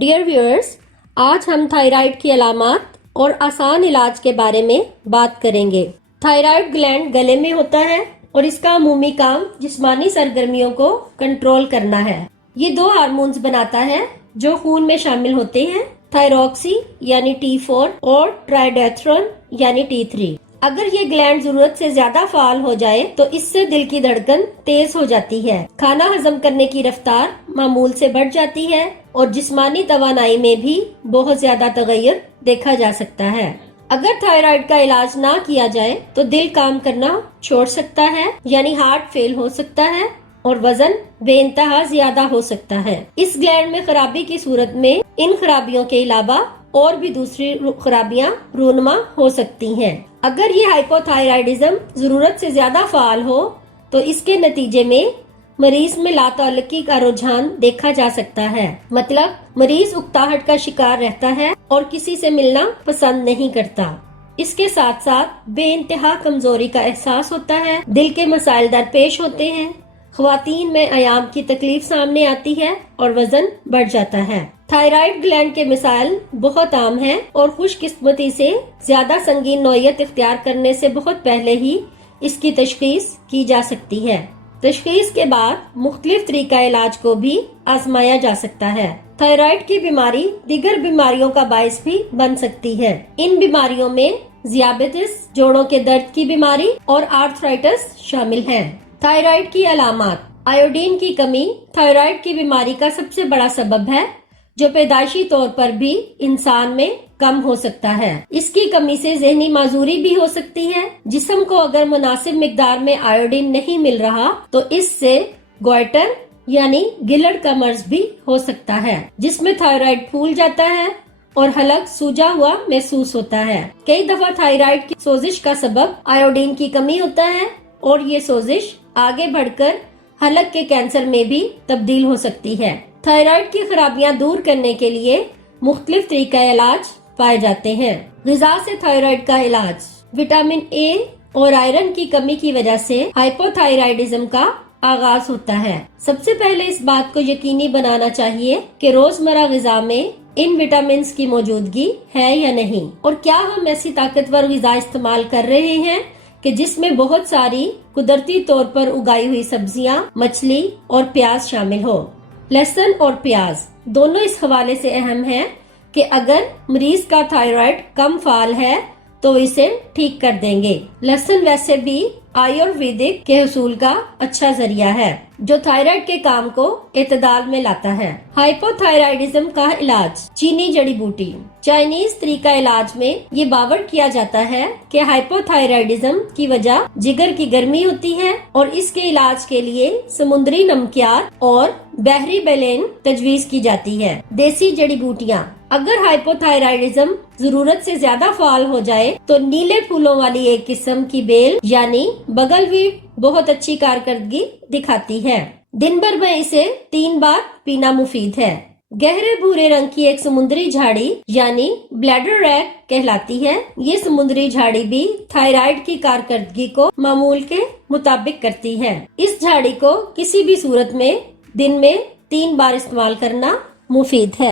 Dear viewers, आज हम thyroid की अलामात और आसान इलाज के बारे में बात करेंगे। थायराइड ग्लैंड गले में होता है और इसका अमूमी काम जिस्मानी सरगर्मियों को कंट्रोल करना है। ये दो हार्मोन्स बनाता है जो खून में शामिल होते हैं, थायरॉक्सी यानी T4 और ट्राइडेथ्रोन यानी T3। अगर ये ग्लैंड जरूरत से ज्यादा फाल हो जाए तो इससे दिल की धड़कन तेज हो जाती है, खाना हजम करने की रफ्तार मामूल से बढ़ जाती है और जिस्मानी तवानाई में भी बहुत ज्यादा तगय्युर देखा जा सकता है। अगर थायराइड का इलाज ना किया जाए तो दिल काम करना छोड़ सकता है यानी हार्ट फेल हो सकता है और वजन बेइंतहा ज्यादा हो सकता है। इस ग्लैंड में खराबी की सूरत में इन खराबियों के अलावा और भी दूसरी खराबियां रूनुमा हो सकती हैं। अगर ये हाइपोथायराइडिज्म जरूरत से ज्यादा फाल हो तो इसके नतीजे में मरीज में लातअल्लुकी का रुझान देखा जा सकता है, मतलब मरीज उकताहट का शिकार रहता है और किसी से मिलना पसंद नहीं करता। इसके साथ साथ बेइंतहा कमजोरी का एहसास होता है, दिल के मसाइल दरपेश होते हैं, ख्वातीन में अयाम की तकलीफ सामने आती है और वजन बढ़ जाता है। थायराइड ग्लैंड के मिसाइल बहुत आम हैं और खुशकिस्मती से ज्यादा संगीन नौयत इख्तियार करने से बहुत पहले ही इसकी तशखीस की जा सकती है। तशखीस के बाद मुख्तलिफ तरीका इलाज को भी आजमाया जा सकता है। थायराइड की बीमारी दीगर बीमारियों का बायस भी बन सकती है। इन बीमारियों में ज़ियाबेतिस, जोड़ों के दर्द की बीमारी और आर्थराइटिस शामिल है। थायराइड की अलामात। आयोडीन की कमी थायराइड की बीमारी का सबसे बड़ा सबब है जो पैदाइशी तौर पर भी इंसान में कम हो सकता है। इसकी कमी से ज़हनी माजूरी भी हो सकती है। जिस्म को अगर मुनासिब मिकदार में आयोडीन नहीं मिल रहा तो इससे गोइटर यानी गिलड़ का मर्ज भी हो सकता है, जिसमें थायराइड फूल जाता है और हलक सूजा हुआ महसूस होता है। कई दफा थायराइड की सोजिश का सबब आयोडीन की कमी होता है और ये सोजिश आगे बढ़कर हलक के कैंसर में भी तब्दील हो सकती है। थायराइड की खराबियां दूर करने के लिए मुख्तलिफ तरीका इलाज पाए जाते हैं। ग़िज़ा से थायराइड का इलाज। विटामिन ए और आयरन की कमी की वजह से हाइपोथायराइडिज्म का आगाज होता है। सबसे पहले इस बात को यकीनी बनाना चाहिए कि रोजमर्रा ग़िज़ा में इन विटामिन की मौजूदगी है या नहीं और क्या हम ऐसी ताकतवर ग़िज़ा इस्तेमाल कर रहे हैं कि जिसमें बहुत सारी कुदरती तौर पर उगाई हुई सब्जियां, मछली और प्याज शामिल हो। लहसुन और प्याज दोनों इस हवाले से अहम है कि अगर मरीज का थायराइड कम फाल है तो इसे ठीक कर देंगे। लहसुन वैसे भी आयुर्वेदिक के हुसूल का अच्छा जरिया है जो थायराइड के काम को एतदाल में लाता है। हाइपोथायराइडिज्म का इलाज। चीनी जड़ी बूटी। चाइनीज तरीका इलाज में ये बावर किया जाता है कि हाइपोथायराइडिज्म की वजह जिगर की गर्मी होती है और इसके इलाज के लिए समुद्री नमकियात और बहरी बेलेन तजवीज की जाती है। देसी जड़ी बूटियाँ। अगर हाइपोथायराइडिज्म जरूरत से ज्यादा फाल हो जाए तो नीले फूलों वाली एक किस्म की बेल यानी बगलवीट बहुत अच्छी कारकर्दगी दिखाती है। दिन भर में इसे 3 बार पीना मुफीद है। गहरे भूरे रंग की एक समुद्री झाड़ी यानी ब्लैडर रैक कहलाती है। ये समुद्री झाड़ी भी थायराइड की कारकर्दगी को मामूल के मुताबिक करती है। इस झाड़ी को किसी भी सूरत में दिन में 3 बार इस्तेमाल करना मुफीद है।